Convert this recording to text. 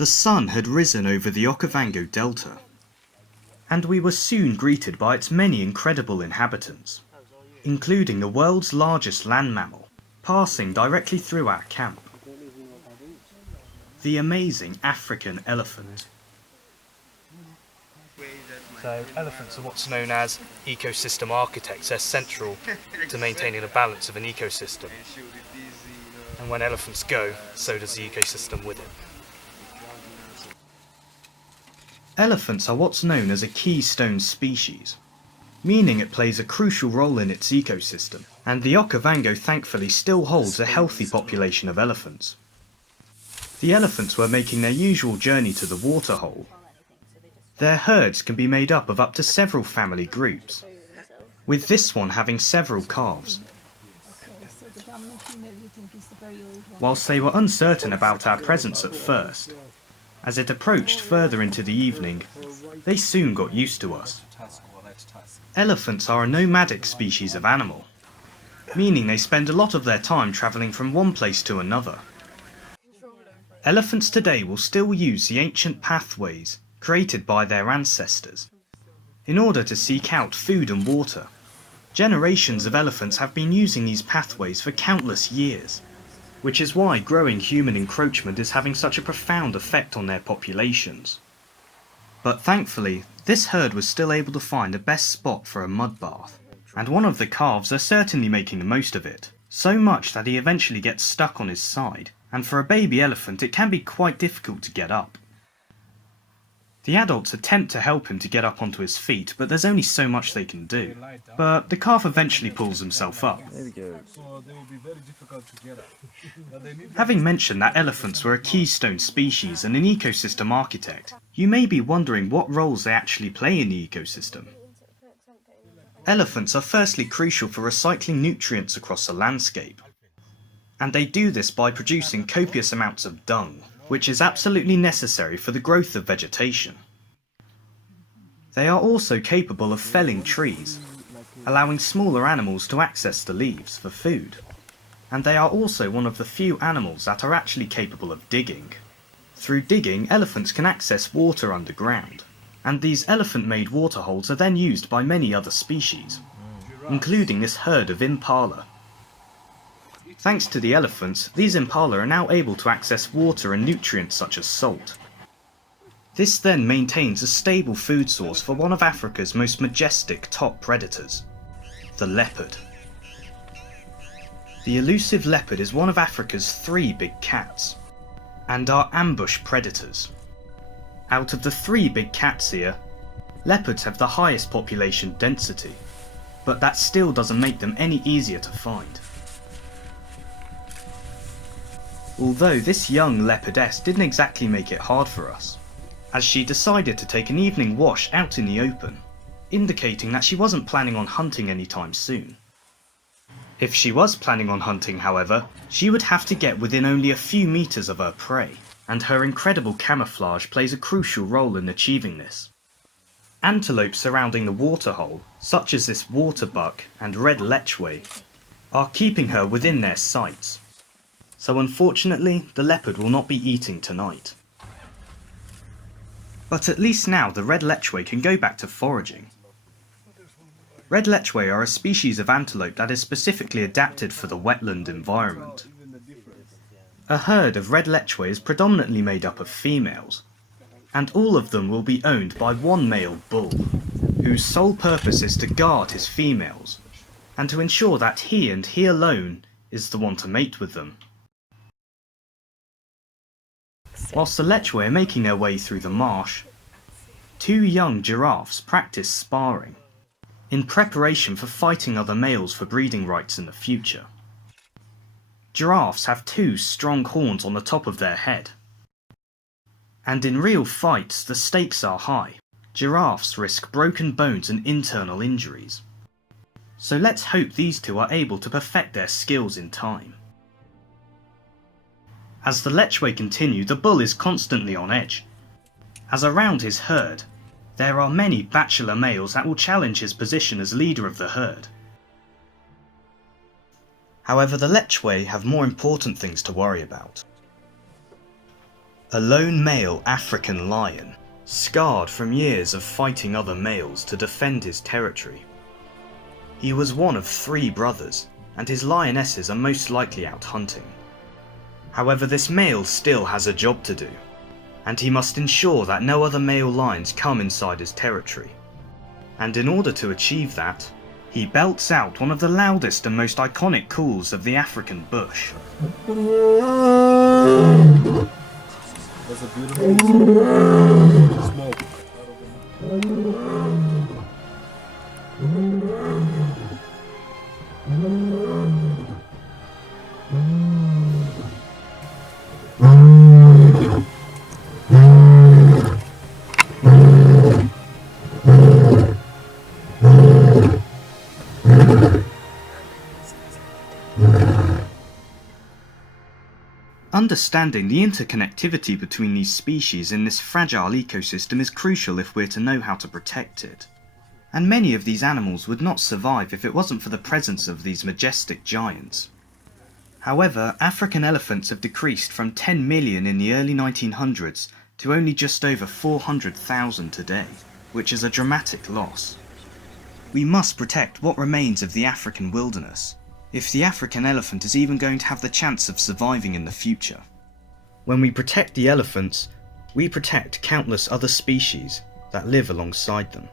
The sun had risen over the Okavango Delta, and we were soon greeted by its many incredible inhabitants, including the world's largest land mammal, passing directly through our camp. The amazing African elephant. So elephants are what's known as ecosystem architects. They're central to maintaining the balance of an ecosystem. And when elephants go, so does the ecosystem with it. Elephants are what's known as a keystone species, meaning it plays a crucial role in its ecosystem, and the Okavango thankfully still holds a healthy population of elephants. The elephants were making their usual journey to the waterhole. Their herds can be made up of to several family groups, with this one having several calves. Whilst they were uncertain about our presence at first, as it approached further into the evening, they soon got used to us. Elephants are a nomadic species of animal, meaning they spend a lot of their time travelling from one place to another. Elephants today will still use the ancient pathways created by their ancestors in order to seek out food and water. Generations of elephants have been using these pathways for countless years, which is why growing human encroachment is having such a profound effect on their populations. But thankfully, this herd was still able to find the best spot for a mud bath, and one of the calves are certainly making the most of it, so much that he eventually gets stuck on his side, and for a baby elephant it can be quite difficult to get up. The adults attempt to help him to get up onto his feet, but there's only so much they can do. But the calf eventually pulls himself up. Having mentioned that elephants were a keystone species and an ecosystem architect, you may be wondering what roles they actually play in the ecosystem. Elephants are firstly crucial for recycling nutrients across the landscape, and they do this by producing copious amounts of dung, which is absolutely necessary for the growth of vegetation. They are also capable of felling trees, allowing smaller animals to access the leaves for food, and they are also one of the few animals that are actually capable of digging. Through digging, elephants can access water underground, and these elephant-made waterholes are then used by many other species, including this herd of impala. Thanks to the elephants, these impala are now able to access water and nutrients such as salt. This then maintains a stable food source for one of Africa's most majestic top predators, the leopard. The elusive leopard is one of Africa's 3 big cats, and are ambush predators. Out of the 3 big cats here, leopards have the highest population density, but that still doesn't make them any easier to find. Although this young leopardess didn't exactly make it hard for us, as she decided to take an evening wash out in the open, indicating that she wasn't planning on hunting anytime soon. If she was planning on hunting, however, she would have to get within only a few meters of her prey, and her incredible camouflage plays a crucial role in achieving this. Antelope surrounding the waterhole, such as this waterbuck and red lechwe, are keeping her within their sights. So unfortunately, the leopard will not be eating tonight. But at least now the red lechwe can go back to foraging. Red lechwe are a species of antelope that is specifically adapted for the wetland environment. A herd of red lechwe is predominantly made up of females, and all of them will be owned by one male bull, whose sole purpose is to guard his females, and to ensure that he and he alone is the one to mate with them. Whilst the lechwe are making their way through the marsh, 2 young giraffes practice sparring, in preparation for fighting other males for breeding rights in the future. Giraffes have 2 strong horns on the top of their head, and in real fights the stakes are high. Giraffes risk broken bones and internal injuries. So let's hope these 2 are able to perfect their skills in time. As the lechwe continue, the bull is constantly on edge, as around his herd, there are many bachelor males that will challenge his position as leader of the herd. However, the lechwe have more important things to worry about. A lone male African lion, scarred from years of fighting other males to defend his territory. He was one of 3 brothers, and his lionesses are most likely out hunting. However, this male still has a job to do, and he must ensure that no other male lions come inside his territory. And in order to achieve that, he belts out one of the loudest and most iconic calls of the African bush. That's a beautiful smoke. Understanding the interconnectivity between these species in this fragile ecosystem is crucial if we're to know how to protect it. And many of these animals would not survive if it wasn't for the presence of these majestic giants. However, African elephants have decreased from 10 million in the early 1900s to only just over 400,000 today, which is a dramatic loss. We must protect what remains of the African wilderness, if the African elephant is even going to have the chance of surviving in the future. When we protect the elephants, we protect countless other species that live alongside them.